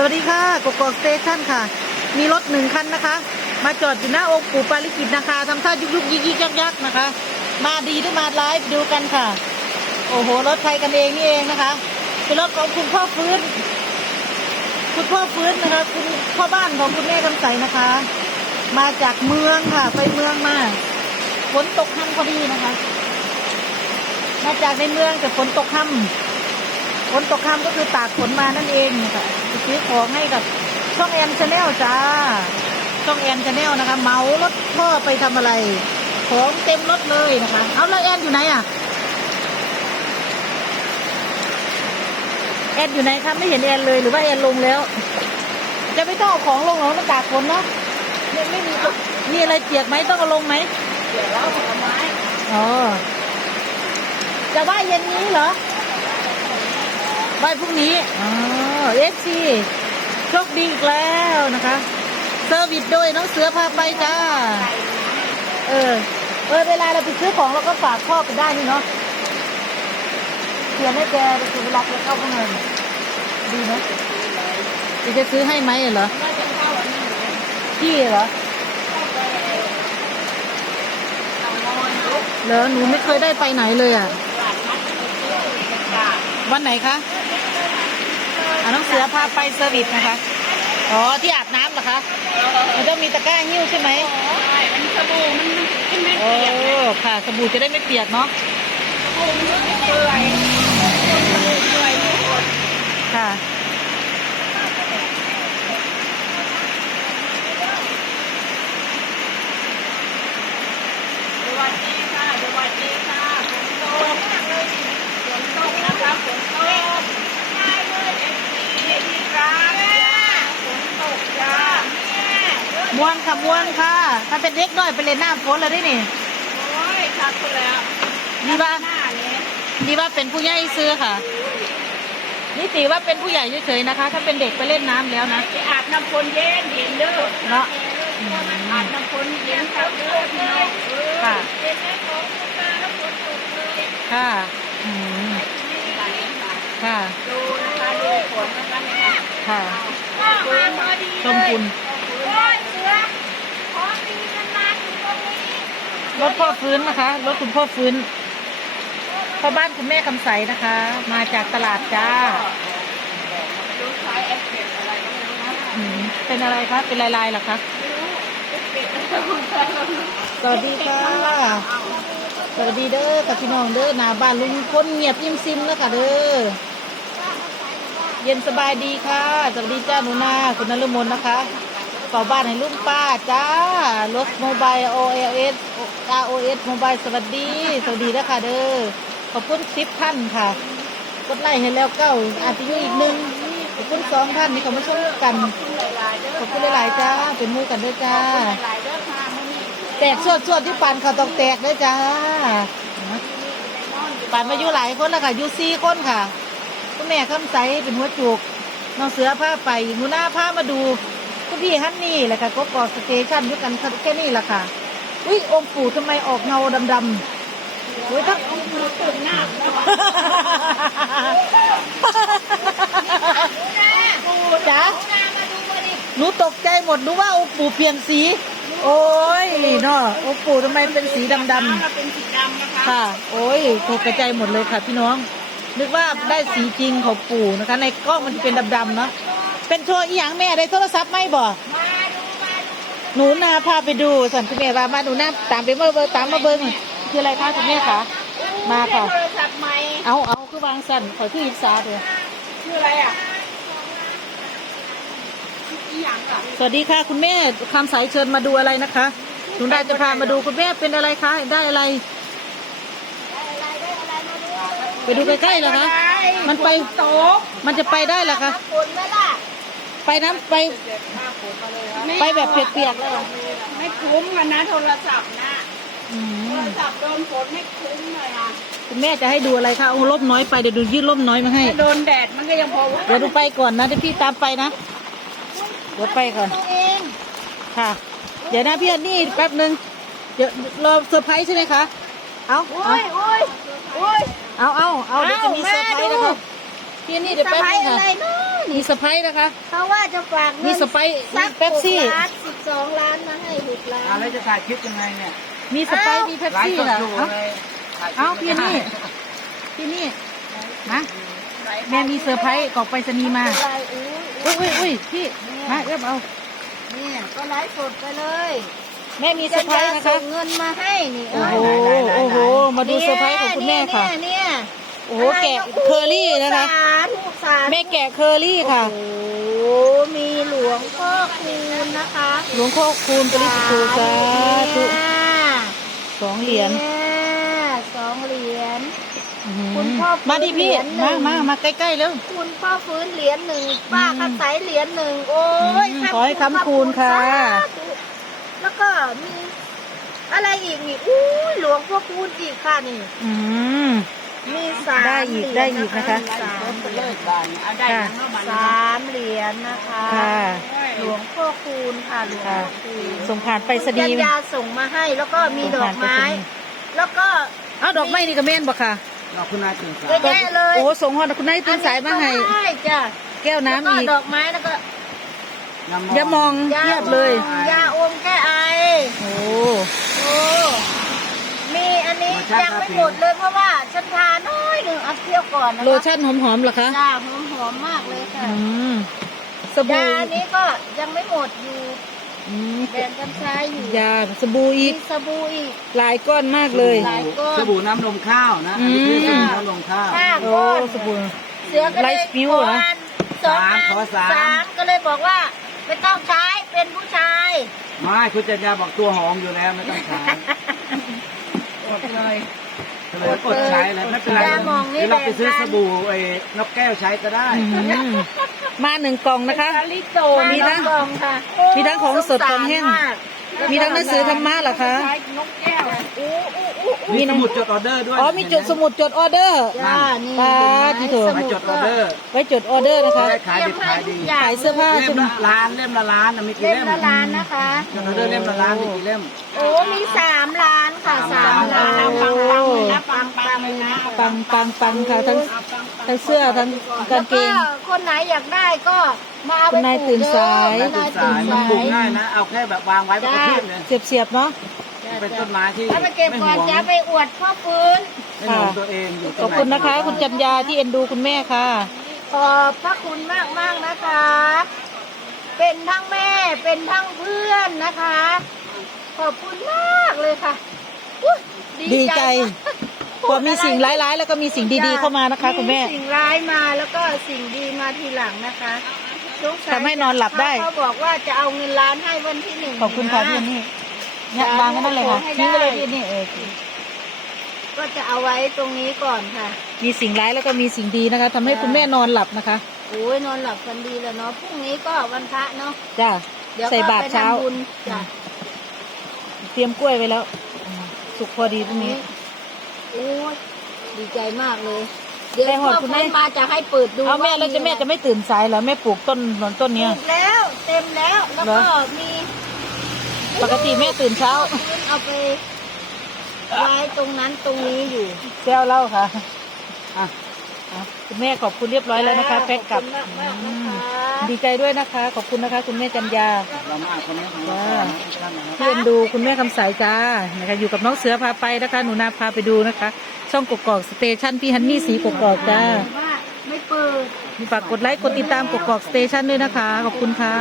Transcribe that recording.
สวัสดีค่ะกกอกสเตชันค่ะ มีรถหนึ่งคันนะคะ มาจอดอยู่หน้าองค์ปู่ปาริกิตนะคะทำท่ายุกยุกยิกยิกยักยักนะคะ มาดีหรือมาไลฟ์ดูกันค่ะ โอ้โห รถไทยกันเองนี่เองนะคะ เป็นรถของคุณพ่อฟื้น คุณพ่อฟื้นนะคะ คุณพ่อบ้านของคุณแม่กำใสนะคะ มาจากเมืองค่ะ ไปเมืองมาฝนตกค่ำพอดีนะคะ มาจากในเมืองแต่ฝนตกค่ำฝนตกค่ำก็คือตากฝนมานั่นเองนะคะ ซื้อของให้กับช่องแอนชาแนลจ้า ช่องแอนชาแนลนะคะเหมารถพ่อไปทำอะไร ของเต็มรถเลยนะคะ เอาแล้วแอนอยู่ไหนอะ แอนอยู่ไหนคะไม่เห็นแอนเลยหรือว่าแอนลงแล้ว จะไม่ต้องเอาของลงหรอกมันตากฝนเนาะไม่ไม่มีมีอะไรเปียกไหมต้องเอาลงไหมเดี๋ยวแล้วผลไม้อ๋อจะว่าเย็นนี้เหรอไหว้พรุ่งนี้อ๋อ เอฟซีโชคดีอีกแล้วนะคะ เซอร์วิสโดยน้องเสือพาไปจ้า เออ เออเวลาเราไปซื้อของเราก็ฝากพ่อไปได้นี่เนาะเขียนให้แกไปซื้อเวลาแกเข้าข้างในดีไหมจะจะซื้อให้ไหมเหรอพี่เหรอเอานอนลุกเหรอหนูไม่เคยได้ไปไหนเลยอะวันไหนคะ อ่าน้องเสือพาไปเซอร์วิสนะคะ อ๋อ ที่อาบน้ำเหรอคะ มันต้องมีตะกร้าหิ้วใช่ไหมใช่มันสบู่มันขึ้นไม่โอ้เปียกเลยค่ะ สบู่จะได้ไม่เปียกเนาะสบู่มันไม่เปื่อยสบู่เปื่อยทุกคน ค่ะ สวัสดีค่ะสวัสดีค่ะฝนตกฝนตกนะคะฝนตกง่ายเลยเอฟซีที่รักฝนตกจ้า ม่ วงค่ะม่วงค่ะ ถ้าเป็นเด็กน้อยไปเล่นน้ำฝนเลยได้นี่โอ้ยชักไปแล้วดีว่าหน้านี้ดีว่าเป็นผู้ใหญ่ซื้อค่ะ นี่ตีว่าเป็นผู้ใหญ่เฉยๆนะคะ ถ้าเป็นเด็กไปเล่นน้ำแล้วนะไปอาบน้ำฝนเย็นเย็นเด้อเนาะอาบน้ำฝนเย็นครับเด้อพี่น้องค่ะเย็นแม่ของคุณตาแล้วฝนตกเลยค่ะอืมไหลค่ะค่ะดูนะคะดูฝนนะคะเนี่ยค่ะค่ะมาพอดีชมคุณ โอ้ยเสือของดีนานๆอยู่ตรงนี้ รถพ่อฟื้นนะคะรถคุณพ่อฟื้นพ่อบ้านคุณแม่คำใสนะคะ มาจากตลาดจ้าดูใช้เอฟเฟกต์อะไรก็ไม่รู้นะอืมเป็นอะไรคะเป็นลายๆเหรอคะไม่รู้เอฟเฟกต์อะไรของเธอสวัสดีค่ะสวัสดีเด้อกับพี่น้องเด้อหน้าบ้านลุงพ้นเงียบยิ้มซิมแล้วค่ะเด้อเย็นสบายดีค่ะสวัสดีจ้าหนูนาคุณนฤมลนะคะ ต่อบ้านให้ลุงป้าจ้ารถโมบาย OLS ROS โมบายสวัสดี สวัสดีนะคะเด้อขอบคุณสิบท่านค่ะ กดไลค์ให้แล้วเก้าอาจจะอยู่อีกหนึ่งขอบคุณสองท่านที่เขามาชมกัน ขอบคุณหลายๆจ้า เป็นมู่กันเด้อจ้า แตกสวดสวดที่ปันเขาต้องแตกด้วยจ้าปันมาอยู่หลายคนแล้วค่ะอยู่สี่คนค่ะคุณแม่คำใสเป็นหัวจุกน้องเสือผ้าไปหนูหน้าผ้ามาดู คุณพี่ฮันนี่แหละค่ะก็กอสเตชันด้วยกันแค่นี้แหละค่ะอุ้ยองค์ปู่ทำไมออกเงาดำๆโอ้ยทั้งมือตื่นหน้าแล้วจ๋าหนูตกใจหมดหนูว่าองค์ปู่เปลี่ยนสี โอ้ยเนาะองค์ปู่ทำไมเป็นสีดำๆเป็นสีดำนะคะค่ะ โอ้ยตกกระจหมดเลยค่ะพี่น้อง นึกว่าได้สีจริงของปู่นะคะ ในกล้องมันเป็นดำๆเนาะ เป็นโทรอีหยังแม่ได้โทรศัพท์ไหมบ่หนูนาพาไปดูสันคุณแม่ว่ามาหนูนาตามไปเมื่อตามมาเบิ้งคืออะไรคะคุณแม่คะมาค่ะ โทรศัพท์ใหม่เอาเอาคือวางสันขอที่อิสาเลยชื่ออะไรอะอีหยังอะสวัสดีค่ะ คุณแม่คำสายเชิญมาดูอะไรนะคะหนูนาจะพามาดูคุณแม่เป็นอะไรคะได้อะไร ไปดูใกล้ๆเหรอคะมันไปโต๊ะมันจะไปได้เหรอคะฝนไหมล่ะ ไปน้ำไปไปแบบเปียกๆเลยเหรอไม่คุ้มกันนะโทรศัพท์นะอืโทมรศัพท์โดนฝนไม่คุ้มเลยอะคุณแม่จะให้ดูอะไรคะเอาร่มน้อยไปเดี๋ยวดูยืดร่มน้อยมาให้โดนแดดมันก็ยังพอว่าเดี๋ยวดูไปก่อนนะเดี๋ยวพี่ตามไปนะเดี๋ยวไปก่อน ตัวเองค่ะ เดี๋ยวนะพี่อันนี่แป๊บหนึ่งเดี๋ยวรอเซอร์ไพรส์ใช่ไหมคะ เอาโอ้เอายโอ้ยโอ้ย เอาเอาเอาเดี๋ยวจะมีเอาเซอร์ไพรส์แม่ดูนะครับพี่อันนี่เดี๋ยวสะแป๊บพานึยงอะไรค่ะเนาะ มีสไปร์นะคะ เขาว่าจะฝากเงิมีนสไปร์มีสักเป๊ปซี่ หกล้านสิบสองล้านมาให้หกล้าอะนแล้วจะถ่ายคลิปยังไงเนี่ยมีสไปร์มีเป๊ปไลฟ์ซี่สดเหรออยู่เอ้าเลยถ่ายคลิปเอ้าพี่นี่ที่นี่นะแม่มีเซอร์ไพรส์กรอกไปรษณีย์มาอะไรอุ้ยอุ้ยอุ้ยอุ้ยพี่มาเอื้อมเอา เนี่ยก็ไลฟ์สดไปเลยแม่มีเซอร์ไพรส์นะส่คะงเงินมาให้นี่โอ้เอ้ยโห โอ้โห มาดูเซอร์ไพรส์ของคุณแม่ค่ะ เนี่ยเนี่ยโอ้โหแกะเคอรี่นะคะสา ธุสาธุแม่แกะเคอรี่ค่ะ โอ้โหมีหลวงพ่อคูณนะคะหลวงพ่อคูณปริสุทธิ์สาธุเนี่ยสองเหรียญเนี่ยสองเหรียญ อื้อหือคุณพ่อมาดิพี่ เหรียญหนึ่มาง มามาใกล้ๆเร็ว คุณพ่อฟื้นเหรียญหนึ่งป้าคัดใสเหรียญหนึ่งโอ้ยอืมขอให้ค้ำคูณค่ะ สาธุแล้วก็มีอะไรอีกนี่อู้ยหลวงพ่อคูณอีกค่ะนี่ อืม มีสามได้อีกเหรียญได้อีกนะคะสาม ไปเลยบ้านเอาได้ยังเนาะบ้านสามเหรียญนะคะ ค่ะ หลวงพ่อคูณค่ะหลวงพ่อคูณส่งผ่านไปรษคุณณียัย์นยาส่งมาให้แล้วก็มีดอกไม้ แล้วก็เอ้าดอกไม้นี่ก็แม่นบ่ค่ะ เราคุณนายตื่นสาเยอะแยะเลยโอ้ส่งฮอดคุณนายตื่นสายมาให้ อันนี้ก็ได้จ้ะแก้วน้ำแล้วอีกก็ดอกไม้แล้วก็อย่ามองเทียบเลย ยาอมแก้ไอโอ้ โอ้ มีอันนี้ยังไม่หมดเลยเพราะว่าฉันทาน้อยหนึ่งเอาเที่ยวก่อนนะคะโลชั่นหอมๆเหรอคะจ้าหอมหอมๆมากเลยค่ะอืมสบู่ยาอันนี้ก็ยังไม่หมดอยู่อืมแบ่งกันใช้อยู่ยาสบู่มีอีกสบู่อีก หลายก้อนมากเลยหลายก้อน สบู่น้ำนมข้าวนะอันนี้คือสอืมบู่น้ำนมข้าว ห้าโอ้ก้อนสบู่ เสือก็เลย Light Spill ขอเหรอ อันสองอันสามขอสาม สามก็เลยบอกว่าไม่ต้องใช้เป็นผู้ชาย ไม่คุณจันยาบอกตัวหอมอยู่แล้วไม่ต้องใช้ อดเลยก็เลยอดใช้แล้วไม่เป็นไรยาหม่องนี่เดี๋ยวเราไปซื้อแบ่งกัน สบู่ไอ้นกแก้วใช้ก็ได้ อืมมาหนึ่งกล่องนะคะลิโตมีทั้งกล่องค่ะมีทั้งของสดของแห้งสสารากมีทั้งหนังสือธรรมะเหรอคะ ใช้นกแก้วอู้อู้อู้อู้มีสมุดจดออเดอร์ด้วยอ๋อมีจดสมุดจดออเดอร์จ้านี่ปาดที่โถสมามุจดออเดอร์ไว้จดออเดอร์นะคะ ได้ขายดิบขายดีขายเสื้อผ้าเล่มละล้านเล่มละล้านนะมีกี่เล่มเล่มละล้านนะคะ จดออเดอร์เล่มละล้านมีกี่เล่ม โอ้มีสามล้าน ค่ะสามล้านปังๆเลยนะปังปังเลยนะปังปังปังค่ะทั้งทั้งเสื้อทั้งกางเกง แล้วคนไหนอยากได้ก็มาเอาไปคุณนายปลูกตื่นสายเด้อน่าคุณตื่นายนตื่นสายสายมันปลูกง่ายนะ เอาแค่แบบวางไว้มันก็ขึ้นเลยเสียบเสียบๆเนาะ เป็นต้นไม้ที่เอาไปเก็บไม่ก่ห่อนวงจะไปอวดพ่อฟื้น ไม่ห่วงตัวเองอยู่ตขรอบงไหนคุณนะคะ คุณจันยาที่เอ็นดูคุณแม่ค่ะ ขอบพระคุณมากมากๆนะคะ เป็นทั้งแม่ เป็นทั้งเพื่อนนะคะ ขอบคุณมากเลยค่ะอุ๊ย ดีใจมากพอมีสิ่งร้ายๆ แล้วก็มีสิ่งดีๆเข้ามานะคะ คุณแม่ สิ่งร้ายมาแล้วก็สิ่งดีมาทีหลังนะคะสงสัยทำให้นอนหลับได้เขาบอกว่าจะเอาเงินล้านให้วันที่หนึ่งขอบคุณค่ะพี่นะนี่เนี่ยวางไว้นั่นเลยค่ะทิ้งไปเลยพี่นี่เออก็จะเอาไว้ตรงนี้ก่อนค่ะ มีสิ่งร้ายแล้วก็มีสิ่งดีนะคะทำให้คุณแม่นอนหลับนะคะโอ้ยนอนหลับกันดีแล้วเนาะพรุ่งนี้ก็วันพระเนาะจ้าเดี๋ยวใส่ก็บาตรไปเช้าทำบุญจ้ะเตรียมกล้วยไว้แล้ว สุกพอดีพรุ่งนี้ โอ้ยดีใจมากเลย เดี๋ยวไปหพ่ออดคุณฟื้แม่นมาจะให้เปิดดูเอาแม่แล้วจะแม่จะไม่ตื่นสายเหรอแม่ปลูกต้นหนอนต้นปเนี้ยลูกแล้ว เต็มแล้ว แล้วเหรก็อมีปกติแม่ตื่นเช้าพ่อฟื้นเอาไปไว้ตรงนั้นตรงนี้อยู่แซวเล่าค่ะอะอะคุณแม่ขอบคุณเรียบร้อยแล้วนะคะแพ็กกลับขอบคุณมากๆอืนะมคะ ดีใจด้วยนะคะ ขอบคุณนะคะ คุณแม่จันยาเรามาอ่านคอมเมนต์ของเราก่อนนะทุกท่านนะครับเพื่อนดูคุณแม่คำสายจ้านะคะอยู่กับน้องเสือพาไปนะคะ หนูนาพาไปดูนะคะ ช่องกกอกสเตชันพี่ฮันนี่สีกกอกจ้าว่าไม่เปิดฝากกดไลค์กดติดตามกกอกสเตชันด้วยนะคะ ขอบคุณค่ะ